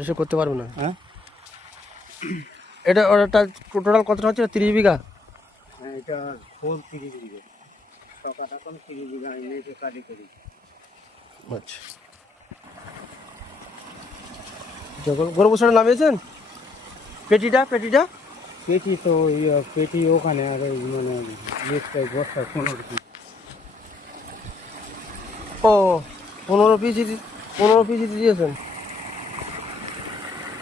এসে করতে পারবে না। হ্যাঁ? এটা ওটা টোটাল কতটা হচ্ছে? তিরিশ বিঘা? হ্যাঁ এটা ফুল তিরিশ বিঘে। এখন তিরিশ বিঘা আমি মেয়েকে কাজে করি। আচ্ছা। যখন গরু বসাটা নামিয়েছেন পেটিটা পেটিটা? পেটি তো পেটি ওখানে আর মানে ইয়েটাই বস্তায় পনেরো পিস। ও পনেরো পিস পনেরো পিস দিয়েছেন?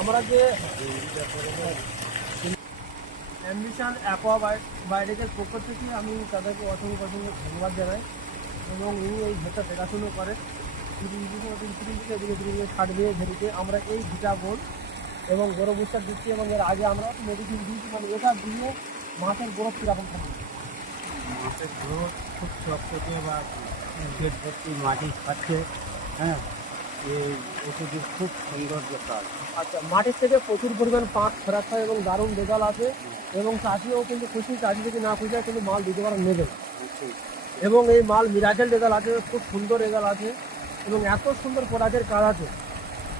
আমরা যে অ্যাম্বিশন অ্যাপা বায়োটেকের পক্ষ থেকে আমি তাদেরকে অসংখ্য অসংখ্য ধন্যবাদ জানাই এবং উনি এই ভেটা দেখাশুনো করে ছাড় দিয়ে ভেরিতে আমরা এই ভিটা গোল এবং গরু বুস্টার দিচ্ছি এবং এর আগে আমরা মেডিসিন দিয়েছি মানে এটা দিয়ে মাছের গ্রোথ কীরকম থাকবে। মাছের গ্রোথ খুব চকচকে বা মাটি খাচ্ছে হ্যাঁ? এই ওষুধের খুব সৌন্দর্য কাজ। আচ্ছা মাটির থেকে প্রচুর পরিমাণ পাঁচ খোরাক হয় এবং দারুণ রেজাল্ট আছে এবং চাষিও কিন্তু খুশি চাষি যদি না খুশি হয় কিন্তু মাল দিতে পারে নেবে এবং এই মাল মিরাজেল রেজাল্ট আছে খুব সুন্দর রেজাল্ট আছে এবং এত সুন্দর প্রোডাক্টের কাজ আছে।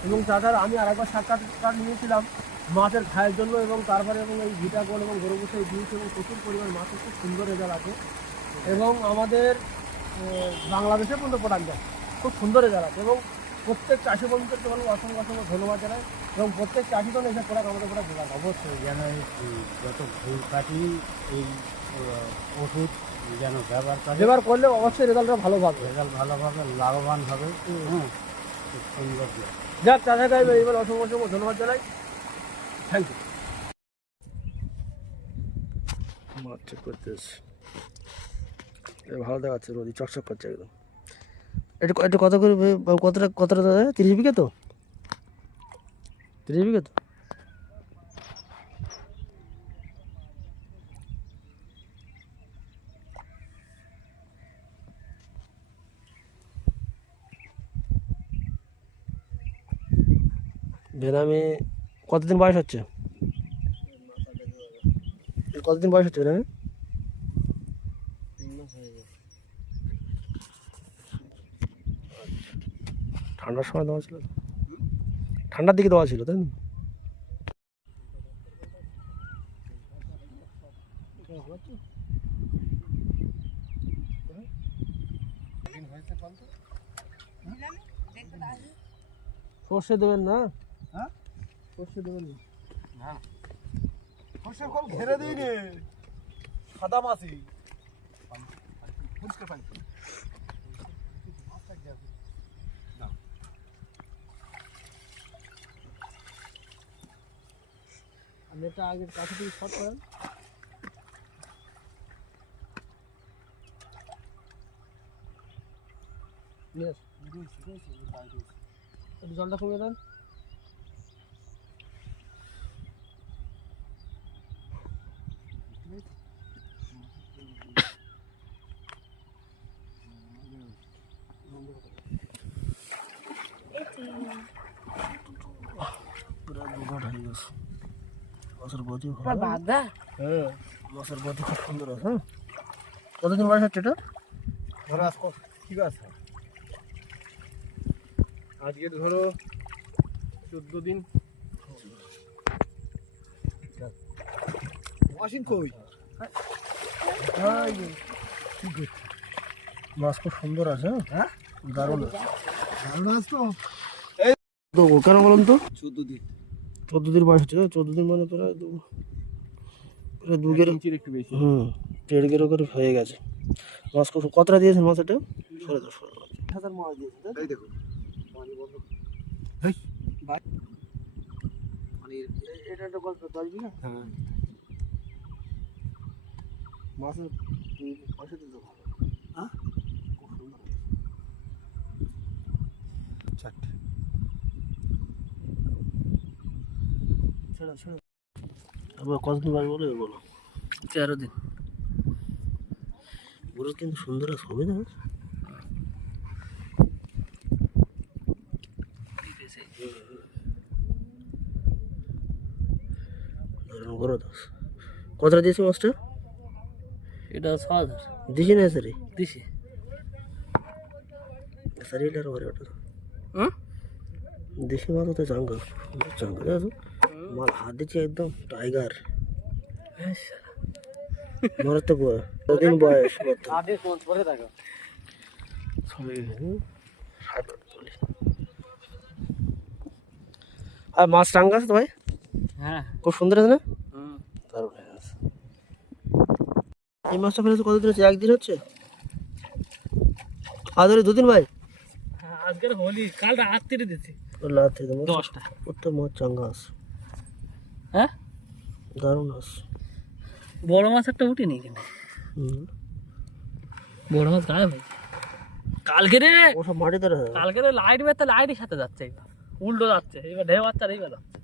এবং তাছাড়া আমি আরেকবার সাক্ষাৎকার নিয়েছিলাম মাছের খায়ের জন্য এবং তারপরে এবং এই ভিটাগোল এবং গরু বসে দিয়েছি এবং প্রচুর পরিমাণ মাছের খুব সুন্দর রেজাল্ট আছে এবং আমাদের আহ, বাংলাদেশে পর্যন্ত প্রোডাক্ট দেয়। খুব সুন্দর রেজাল্ট আছে এবং প্রত্যেক চাষি বন্ধুদেরকে বলব অসংখ্য অসংখ্য ধন্যবাদ জানাই। এবং প্রত্যেক চাষি তো এসে প্রোডাক্ট আমাদের প্রোডাক্ট দেওয়া অবশ্যই যেন যত ভুল কাটি এই ওষুধ যেন ব্যবহার করে ব্যবহার করলে অবশ্যই রেজাল্টটা ভালো পাবে। রেজাল্ট ভালোভাবে লাভবান হবে। হ্যাঁ খুব সুন্দর। যাক চাষা গাইবে এইবার অসংখ্য অসংখ্য ধন্যবাদ জানাই। থ্যাংক ইউ মাছ চেক করতে এসছি ভালো দেখাচ্ছে রোদি চকচক করছে একদম। এটা এটা কত করে কতটা কতটা দাদা? তিরিশ বিঘে তো? তিরিশ বিঘে তো? বেনামে কতদিন বয়স হচ্ছে? কতদিন বয়স হচ্ছে বেনামে? ঠান্ডার সময় দেওয়া ছিল? ঠান্ডার দিকে দেওয়া ছিল তাই না? সর্ষে দেবেন না? হ্যাঁ? সর্ষে দেবেন না। সর্ষের কল ঘেরে দিই রে সাদা মাছি। ফুচকে পানি। নেটা আগে কাছে থেকে শর্ট করেন। জলটা কমিয়ে দেন। পুরো দুঘাট হয়ে গেছে। মাছের হ্যাঁ মাছের খুব সুন্দর আছে। হ্যাঁ কতদিন বয়স হচ্ছে এটা ধরো আজকে ঠিক আছে আজকে ধরো চোদ্দ দিন। ওয়াশিং কই? মাছ খুব সুন্দর আছে হ্যাঁ? দারুণ আছে। দারুণ আজ তো তো কেন বলুন তো? চোদ্দ দিন। চোদ্দ দিন বয়স হচ্ছে চোদ্দ দিন মানে প্রায় দু প্রায় দু গেরো একটু বেশি। হুম দেড় গেরো করে হয়ে গেছে। মাছ খুব কতটা দিয়েছেন মাছ এটা? সরে সরে হাজার। মাছ দিয়েছেন তাই মানে এটা একটা গল্প দশ বিঘা? হ্যাঁ। মাছের পয়সা দিতে ভালো হ্যাঁ? চারটে। আবার কতদিন বাড়ি বলে বলো। তেরো দিন। পুরো কিন্তু সুন্দর আছে হবে না? কতটা দিয়েছি মাছটা? এটা ছ হাজার। দিছি না স্যার দিছি। স্যার এটা দেশি মাছ তো চাঙ্গা চাঙ্গা মাল হাত দিচ্ছে একদম টাইগার মার তো বয়স। আর মাছ টাঙ্গা আছে তো ভাই হ্যাঁ। খুব সুন্দর আছে না? দারুণ এই মাছটা ফেলেছে কতদিন হচ্ছে? একদিন হচ্ছে? হলে দুদিন ভাই? হ্যাঁ, আজকের হোলি। কাল রাত্রি দিছি লাভ থেকে মাছ দশটা মাছ চাঙ্গা আছে। হ্যাঁ? দারুণ বড় মাছ একটা উঠিনি হুম। বড় মাছ গায়ে ভাই কালকে রে! ও সব ধরে কালকে রে লাইট বেরতে লাইটের সাথে যাচ্ছে এবার। উল্টো যাচ্ছে এবার ঢেউ বাচ্চা এইবার যাচ্ছে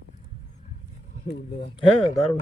হ্যাঁ দারুণ।